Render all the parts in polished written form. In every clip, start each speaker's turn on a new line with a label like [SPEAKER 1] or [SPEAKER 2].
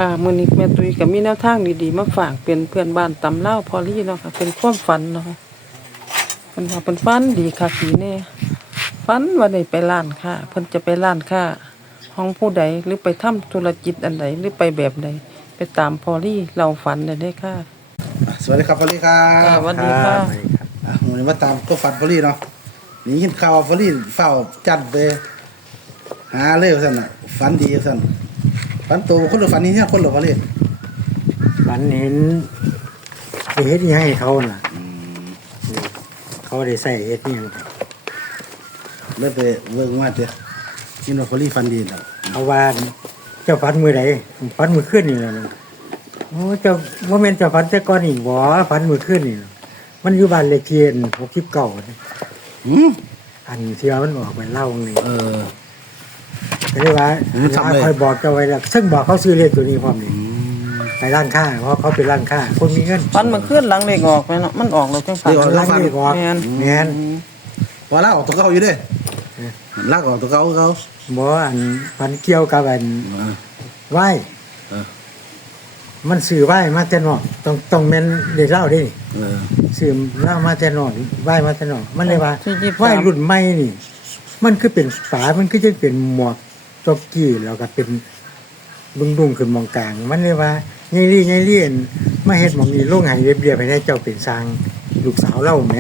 [SPEAKER 1] ค่ะมื้อนี้แม่ตุ้ยก็มีแนวทางดีๆมาฝากเป็นเพื่อนบ้านตำเล่าวพอลี่เนาะค่ะเป็นความฝันเนาะค่ะเพิ่นว่าเพิ่นฝันดีคักดีแน่ฝันว่าได้ไปร้านค้าเพิ่นจะไปร้านค้าของผู้ใดหรือไปทำธุรกิจอันใดหรือไปแบบใดไปตามพอลี่เราฝันได้เด้อค่ะ
[SPEAKER 2] สวัสดีครับพอลลี่ครั
[SPEAKER 1] ค่ะ
[SPEAKER 2] บ
[SPEAKER 1] สวัสดีค่ะ
[SPEAKER 2] วันนี้มาตามก็ฟันพอลลี่เนาะนี่ยินข่าวว่าพอลลี่เฝ้าจัดไปหาเลยสั่นน่ะฝันดีสั่นฝันโตคนหรือฝันนี้เนี่ยคนหรือพอลลี่
[SPEAKER 3] ฝันเห็นไปเฮ็ดอิหยังให้เขาน่ะเขาได้ใส่เฮ็ดอิหยัง
[SPEAKER 2] เลิกไปเวิร์กมาเจ้ยินว่าพอลลี่ฝันดีเนาะ
[SPEAKER 3] เอาว่าเจ้าฝันมือใดฝันมือขึ้นนี่แหละโอ้เจ้าบ่แม่นเจ้าฝันแต่ก่อนอีกบ่ฝันมือขึ้นนี่มันอยู่บ้านเลขที่69นี่
[SPEAKER 2] หืม
[SPEAKER 3] อันที่ว่ามันออกไปเล่านี่ ก็เลยว่า
[SPEAKER 2] ทำเลย
[SPEAKER 3] คอยบอกเจ้าไว้แล้วซึ่งบอกเขาซื้อเลขตัวนี้พร้อมนี่ไปร้านค้าเพราะเขาเป็นร้านค้าคนมีเงิน
[SPEAKER 1] ฝันเมื่อคืนหลังเลขออกไปเนาะมันออกแล้วจังฝัน
[SPEAKER 3] ร้านเลขออก
[SPEAKER 1] แม่น
[SPEAKER 3] แม่น
[SPEAKER 2] ว่าลากออกตัวเก่าอยู่เด้ลากออกตัวเก่าเขา
[SPEAKER 3] บ่อันฝันเกี่ยวกับอัน ไหว้
[SPEAKER 2] เออ
[SPEAKER 3] มันสื่อไหว้มาแต่นอกต้องแม่นได้เล่าดิ
[SPEAKER 2] เออ
[SPEAKER 3] สื่อเล่ามาแต่นอกไหว้มาแต่นอกมันเลยว่า
[SPEAKER 1] ที่23
[SPEAKER 3] ไหว้รุ่นใหม่นี่ มันคือเป็นฝามันคือจะเป็นหมวกจอกกี้แล้วก็เป็นดุ้งๆขึ้นมองกลาง มันเลยว่าไงลี่อันมาเฮ็ดหมองนี้โรงให้เรียบๆให้ได้เจ้าเป็นสร้างลูกสาวเล่าแหม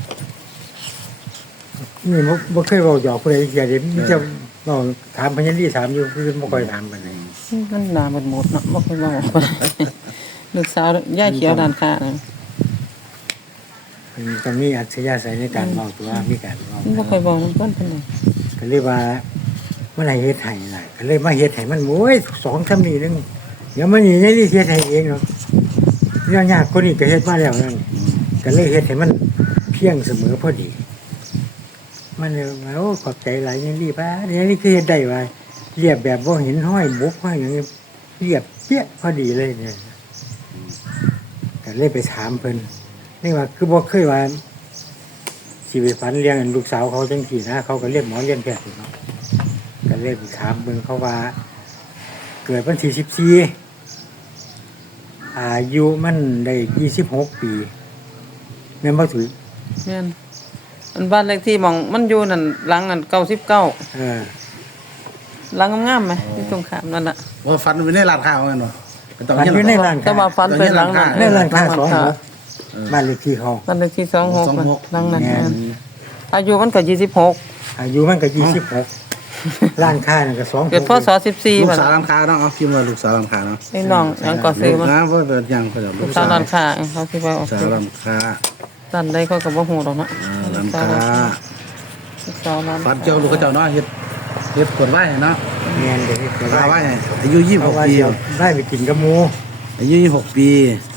[SPEAKER 3] นี่บ่เคยเว้าหยอกผู้ใดเสียเด้มีเจ้าเว้าถามพญาลี่ถามอยู่คือบ่ค่อยถามปานใด
[SPEAKER 1] มันหนาหมดเนาะบ่เคยเว้าลูกสาวยายเขียวด้านค้าน่ะ
[SPEAKER 3] มันต้องมีอัจฉริยะใส่ในการเว้าตัวมีการเว้า
[SPEAKER 1] มันบ่ค่อยเว้านำเพิ่นปานใด
[SPEAKER 3] ก็เลยว่าเมื่อไหรเฮ็ดให้ล่ะก็เลยมาเฮ็ดให้มันโอ้ย2 3 นี่นึงเดี๋ยวมันนี่ยังได้เฮ็ดให้เองเนาะเรื่องยากคนนี้ก็เฮ็ดมาแล้วนั่นก็เลยเฮ็ดให้มันเพียงเสมอพอดี มันเลยว่าโอ้ขอบใจหลายยังรีบอ่ะยังนี่คือเฮ็ดได้ว่าเรียบแบบบ่เห็นห้อยบุกห้อยหยังเรียบเปี้ยพอดีเลยเนี่ยก็เลยไปถามเพิ่นนี่ว่าคือบ่เคยว่าสิไปฝันเลี้ยงลูกสาวเขาจังซี่นะเขาก็เรียนหมอเรียนแพทย์อยู่เนาะ ก็เลยไปถามเบิ่งเขาว่า เกิดวันที่14อายุมันได้26 ปีแม่นบ่ถือ
[SPEAKER 1] แม่นอันบ้านเลขที่หม่องมันอยู่นั่นหลังอัน99
[SPEAKER 3] เออ
[SPEAKER 1] หลังงามๆไหมที่ตรงข้ามนั่นน่ะ
[SPEAKER 2] ว่าฝันไปในร้านข้าวกันเนาะไปต้อง
[SPEAKER 3] ฝัน
[SPEAKER 2] เห็น
[SPEAKER 3] อยู่ในร้าน
[SPEAKER 1] แต่
[SPEAKER 3] ค้า
[SPEAKER 1] ว่าฟันเป็นหลังนั้น
[SPEAKER 3] ในร้านค้า
[SPEAKER 1] ห
[SPEAKER 3] สอง
[SPEAKER 1] ค่ะ
[SPEAKER 3] หัวบ้านเลขที่เขา
[SPEAKER 1] บ้านเลขที่26มันหลังนั้น
[SPEAKER 3] แม่น
[SPEAKER 1] อายุมันก็26
[SPEAKER 3] อายุมันก็26ร้านค้านั่นก็2
[SPEAKER 1] เกิดพศ
[SPEAKER 2] ลู
[SPEAKER 1] 14
[SPEAKER 2] ก
[SPEAKER 1] บัด
[SPEAKER 2] สาวร้านค้าเนาะเอาพิมพ์ว่าลูกสาวร้านค้าเนาะ
[SPEAKER 1] ไอ้น้องยังก็ซื้อมา
[SPEAKER 2] นะเพราะเกิดยังเขาจะ
[SPEAKER 1] ลูกสาวร้านค้าเขาสิว่าออก
[SPEAKER 2] สาวร้านค้า
[SPEAKER 1] ร้านใดเขาก็บ่ฮู้ดอกเนาะ
[SPEAKER 2] ร้านค้า
[SPEAKER 1] ลูกสาวร้าน
[SPEAKER 2] ฝันเจ้าลูกเขาเจ้าเนาะเฮ็ดกดไว้เนาะ
[SPEAKER 3] แม่นเด้ก็
[SPEAKER 2] ลา
[SPEAKER 3] ว่า
[SPEAKER 2] ไว้อายุ
[SPEAKER 3] เพราะว่า
[SPEAKER 2] 26ปี
[SPEAKER 3] เดี๋ยวได้ไปกินกับหมู
[SPEAKER 2] อายุ26ปี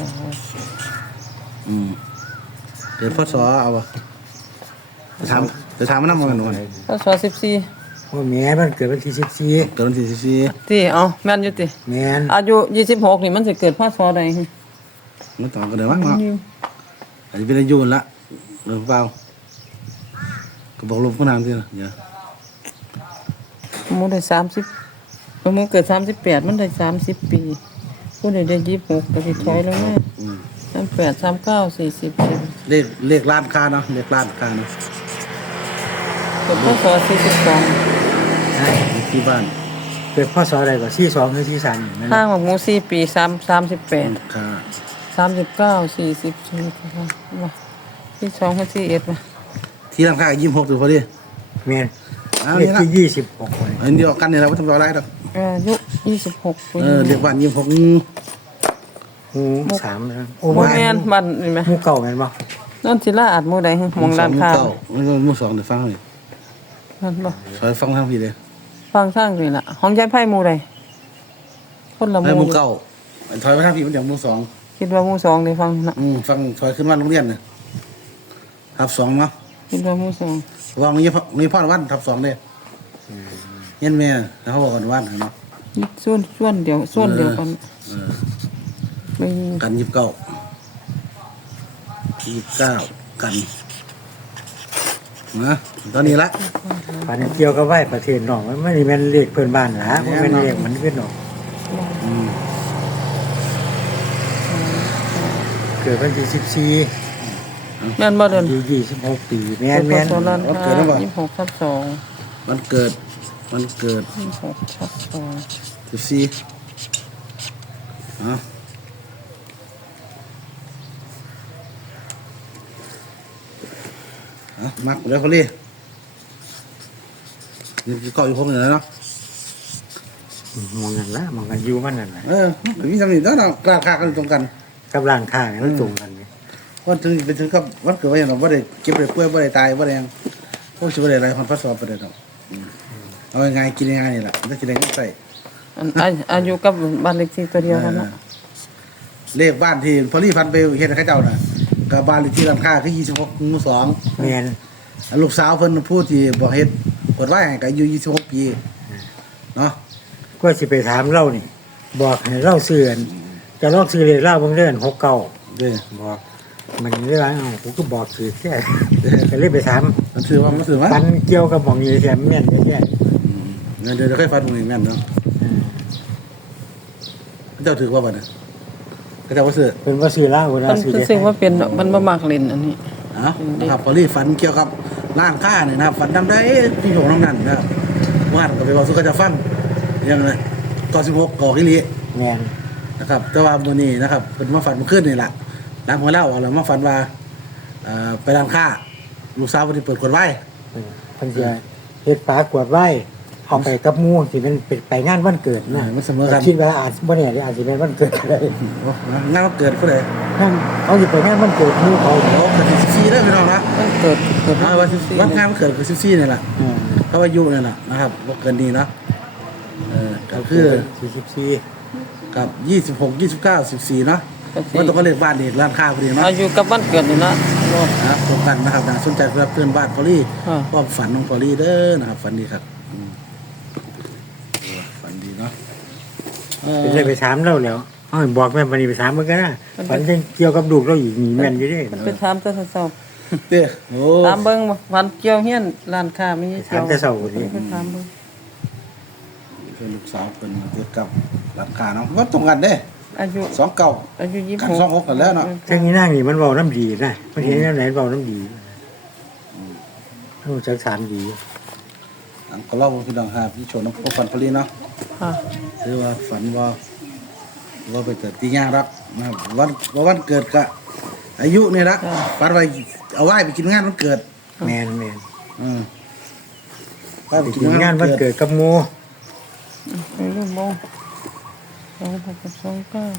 [SPEAKER 2] เดี๋ยวพ่อสอเอาบ่จะถามมันนำกันหน่อย
[SPEAKER 1] พศ14
[SPEAKER 3] ว่าแม่มันเกิดวันที่14
[SPEAKER 2] เกิดวันที่14
[SPEAKER 1] ติเอาแม่นอยู่ติ
[SPEAKER 3] แม่น
[SPEAKER 1] อายุ26นี่มันสิเกิดพศใด
[SPEAKER 2] มันต่อกันได้มั้งเนาะอาจจะเป็นอายุละหรือเปล่าก็บอกลมก็นานสินะเดี๋ยว
[SPEAKER 1] หมูได้30หมูเกิด38มันได้30 ปีผู้ใดได้26ก็สิถอยลงมา38 39 40
[SPEAKER 2] เลขร้านค้าเนาะเลขร้านค้าเนาะ
[SPEAKER 1] เกิดพศ42
[SPEAKER 2] ที่บ้าน
[SPEAKER 3] เกิดพศใดก็42หรือ43นี่แม่น
[SPEAKER 1] ห่างของหมู4 ปี38
[SPEAKER 2] ค้า
[SPEAKER 1] 39 40ว่าที่2กับที่1ว่ะ
[SPEAKER 2] ที่ร้านค้า26ตัวพอดี
[SPEAKER 3] แม่น
[SPEAKER 2] เอา
[SPEAKER 3] เล
[SPEAKER 2] นี่
[SPEAKER 3] ข
[SPEAKER 2] ละ
[SPEAKER 3] ที่26คน
[SPEAKER 2] อันเดียวกันนี่แหละว่าทำอะไรดอก
[SPEAKER 1] อายุ26ปี
[SPEAKER 2] เลขบ้าน26
[SPEAKER 3] หมู3นะโอ้
[SPEAKER 1] บ่
[SPEAKER 3] บ่
[SPEAKER 1] แม่นบ้านนี่แหม
[SPEAKER 3] หมูเก่าแม่นบ่
[SPEAKER 1] นั่นสิลาอาจหมู่ใดหึหมองร้านค้า
[SPEAKER 2] มันก็มือสองเดี๋ยวฟังเลย
[SPEAKER 1] นั่นบ่
[SPEAKER 2] ซอยฟังทางพี่เลย
[SPEAKER 1] ฟังทางนี่ล่ะห้องยายไผหมู่ใดคนละห
[SPEAKER 2] ไอ้
[SPEAKER 1] มู่
[SPEAKER 2] มือเก่าถอยไปทางพี่มันเดี๋ยวมือสอง
[SPEAKER 1] คิดว่าหมู่สองได้ฟังน่ะ
[SPEAKER 2] ฟังถอยขึ้นมาโรงเรียนเนี่ยทับสองเนาะ
[SPEAKER 1] คิดว่าหมู่สอง
[SPEAKER 2] วางนี่พ่อวันทับสองเลยเย็นแม่แล้วเขาบอกกันวันเนาะ
[SPEAKER 1] ส่วนเดียวกันไม่
[SPEAKER 2] กัน29กันนะตอนนี้ละ
[SPEAKER 3] ปันเกี่ยวกับไหว้ประเทศนอกมันไม่ได้แม่นเลขเพื่อนบ้านหรอมันเป็นเลขมันเป็นนอกเกิดวันที่14
[SPEAKER 1] แม่นบ่เดิน
[SPEAKER 3] อายุ26 ปีแม่น
[SPEAKER 1] พศล้าน
[SPEAKER 2] วันเกิ
[SPEAKER 1] ค้า
[SPEAKER 2] ดแล้วบ่
[SPEAKER 1] 26/2
[SPEAKER 2] วันเกิด
[SPEAKER 1] 26/2
[SPEAKER 2] 14อ่ะมักเลยพอลี่นี่คือเกาะอยู่พวกนี้เนาะ
[SPEAKER 3] มองกันละมองกันอยู่มันนั่นแหละ
[SPEAKER 2] มีสำนีแล้วเรากล้าค่ากันตรงกัน
[SPEAKER 3] กับร้านค้าเนี่ยมันตรงกันเนี่ย
[SPEAKER 2] วันถึงเป็นถึงกับวันเกิดว่าอย่างเราไม่ได้เก็บได้ป่วยไม่ได้ตายไม่ได้ยังพวกชิบะได้อะไรพันพัดสอบไปได้หรอกเอาง่ายๆกินง่ายๆนี่แหละถ้ากินอะไรก็ใส่
[SPEAKER 1] อายุกับบ้านเลขที่ตัวเดียวกันเนาะ
[SPEAKER 2] เลขบ้านที่พอลี่พันไปเฮ็ดให้เขาเจ้าน่ะกับบ้านเลขที่ร้านค้าคือ26/2
[SPEAKER 3] แม่น
[SPEAKER 2] ลูกสาวเพิ่นผู้ที่บ่เฮ็ดกดไว้ให้ก็อายุ26 ปีเนาะ
[SPEAKER 3] ก็สิไปถามเล่านี่บอกให้เล่าซื้ออันจะลองซื้อเลขเล่าเบิ่งเด้อน69
[SPEAKER 2] เด้อ
[SPEAKER 3] บอกมันเรื่องกูก็บอกถือแค่ก็เลยไปถาม
[SPEAKER 2] มันถือว่ามันถือว่า
[SPEAKER 3] ปันเกี่ยวกับหมองนี้แค่แม่นแค่
[SPEAKER 2] เงินเดือนเคยฟันมึงแม่นเนาะเจ้าถือว่าบ่เนี่ยเจ้าว่าซื้อ
[SPEAKER 3] เป็นว่าซื้อเหล้าเวลา
[SPEAKER 1] มัน
[SPEAKER 3] ซื้อ
[SPEAKER 1] รู้สึกว่าเป็นมันบ่มักเล่นอันนี้
[SPEAKER 2] นะครับพอลี่ฝันเกี่ยวกับร้านค้าเนี่ยนะครับฝันทำได้ที่โหงน้ำนั่นนะครับว่าก็ไปบอกสุขจะฟังยังไงก่อน16ก่อกิริ
[SPEAKER 3] แม่น
[SPEAKER 2] นะครับแต่ว่ามื้อนี้นะครับเพิ่นมาฝันเมื่อคืนนี่ล่ะหลังหัวเล่าแล้วมาฝันว่าไปร้านค้าลูกสาวเพิ่นเปิดกดไว้
[SPEAKER 3] เพิ่นจะเฮ็ดฝากวดไว้เอาไปกับหมู่สิเป็นไปงานวันเกิดนะ
[SPEAKER 2] มันเสมอกัน
[SPEAKER 3] คิดว่าอาจบ่แน่อาจสิเป็นวันเกิดก็ได้
[SPEAKER 2] งานวันเกิดผู้ใด
[SPEAKER 3] นั่นเขาสิไปงานวันเกิดหมู่เขา
[SPEAKER 2] โอ้เกิด14เด้อพี่น้องครับ
[SPEAKER 1] มันเกิด
[SPEAKER 2] วันงานวันเกิดคือ14นี่แหละ
[SPEAKER 3] อืม
[SPEAKER 2] เพราะว่าอายุนี่แหละนะครับบ่เกินนี้เนาะก็คือ
[SPEAKER 3] 44
[SPEAKER 2] กับ26 29 14เนาะมันต้องก็เลขบ้านเลขร้านค้าพอดีเนาะ
[SPEAKER 1] อายุกับวันเกิดนี่นะโลด
[SPEAKER 2] ตรงกันนะครับสนใจสำหรับเพื่อนบ้านพอลี่
[SPEAKER 1] อ่า
[SPEAKER 2] ความฝันของพอลี่เด้อนะครับฝันดีครับฝันดีเนาะ
[SPEAKER 3] เป็นเลยไปถามเราแล้วเอ้ยบอกแม่บัดนี้ไปถามมันก็นะฝันเกี่ยวกับลูกเราอีกนี่แม่นอยู่เด้
[SPEAKER 1] มันไปถามแต่เช้า
[SPEAKER 2] เด้อโอ้
[SPEAKER 1] ๆถามเบิ่งว่าวันเกี่ยวเฮียนร้านค้ามีเกี่
[SPEAKER 3] ถาม
[SPEAKER 1] ยว
[SPEAKER 3] แต่เช้านี่
[SPEAKER 1] ไปถามเบิ่ง
[SPEAKER 2] เพื่อนลูกสาวเป็นเกี่ยวกับร้านค้าเนาะก็ตรงกันเด้
[SPEAKER 1] อายุ
[SPEAKER 2] 29
[SPEAKER 1] อายุ
[SPEAKER 2] กัน26กันแล้วเนาะ
[SPEAKER 3] เรื่องนี้นั่งนี่มันเว้าน้ำดีนะมันเห็นแนวไหนเว้าน้ำดีรู้จักถามดี
[SPEAKER 2] อันก็เล่าพี่น้องครับพี่โชว์น้องพวกฝันพอลี่เนาะ
[SPEAKER 1] ค่ะ
[SPEAKER 2] คือว่าฝันว่าไปเกิดตีย่างรักนะครับวันเกิดก็อายุนี่ละฝันว่าเอาไหว้ไปกินงานวันเกิด
[SPEAKER 3] แม่น
[SPEAKER 2] ว่า
[SPEAKER 3] ไปกินงานวันเกิดกับหมู่
[SPEAKER 1] ไปเรื่องบ่26/29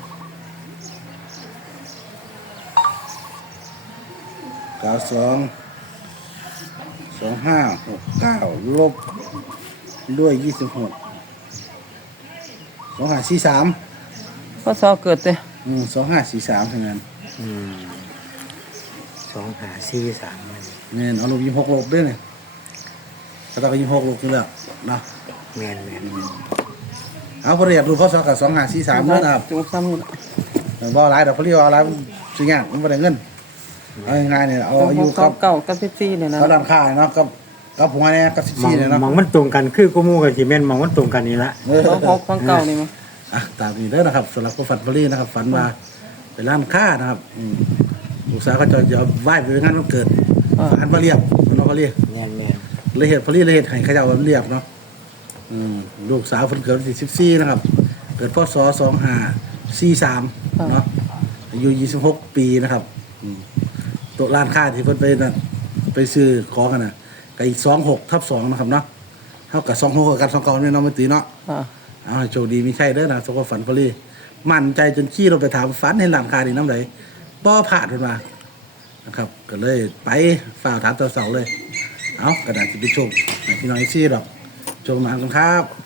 [SPEAKER 2] 922569ลบด้วย26 2543
[SPEAKER 1] พศเกิดเด้
[SPEAKER 2] 2543เท่านั้น
[SPEAKER 3] 2543มัน
[SPEAKER 2] เนี่ยเอาลบ26ลบด้วยเนี่ยก็ต้อง26ลบกันแล้วเนาะ
[SPEAKER 3] แม่น
[SPEAKER 2] เอาพออยากรู้พศกับ2543แล้วนะครับ
[SPEAKER 1] จุซ้ำนี่ล่ะ
[SPEAKER 2] แต่ว่าหลายดอกพอเรียกว่าหลายสิ่งอย่างมันบ่ได้เงินเอาง่ายๆเนี่ยเอาอายุกับ
[SPEAKER 1] 29กับ14เนี่ยนะ
[SPEAKER 2] เขาด้านข้างเนาะกับหัวเนี่ยกับ14เนี่ยเนาะ
[SPEAKER 3] มองมันตรงกันคือกูหมู่กับสิแม่นมองมันตรงกันนี่ละ
[SPEAKER 1] 26ของเก่านี่มั้ย
[SPEAKER 2] ตามนี้เด้อนะครับสำหรับผู้ฝันพอลี่นะครับฝันว่าไปร้านค้านะครับลูกสาวเขาจะเอาไหว้ไปงานวันเกิดฝันพอเรียบเนาะพอเรียบ
[SPEAKER 3] แม่น
[SPEAKER 2] เลยเหตุพอลี่เลยเหตุให้เขาจะเอาเรียบเนาะลูกสาวเพิ่นเกิดวันที่14นะครับเกิดพศ2543เนาะอายุ26 ปีนะครับตัวร้านค้าที่เพิ่นไปนั่นไปซื้อของกันน่ะก็อีก26/2นะครับเนาะเท่ากับ26กับกัน29เนี่ยเนาะมันตีเนาะ
[SPEAKER 1] ค่ะ
[SPEAKER 2] เอาให้โชคดีมีใช่เด้อนะสกฝันพอลี่มั่นใจจนขี้เราไปถามฝันให้ร้านค้านี่น้ำไหลบ่พลาดเพิ่นมานะครับก็เลยไปฝ่าวถามเสาๆเลยเอากระดาษสิไปโชคให้พี่น้องอีซี่ดอกโชคมากันครับ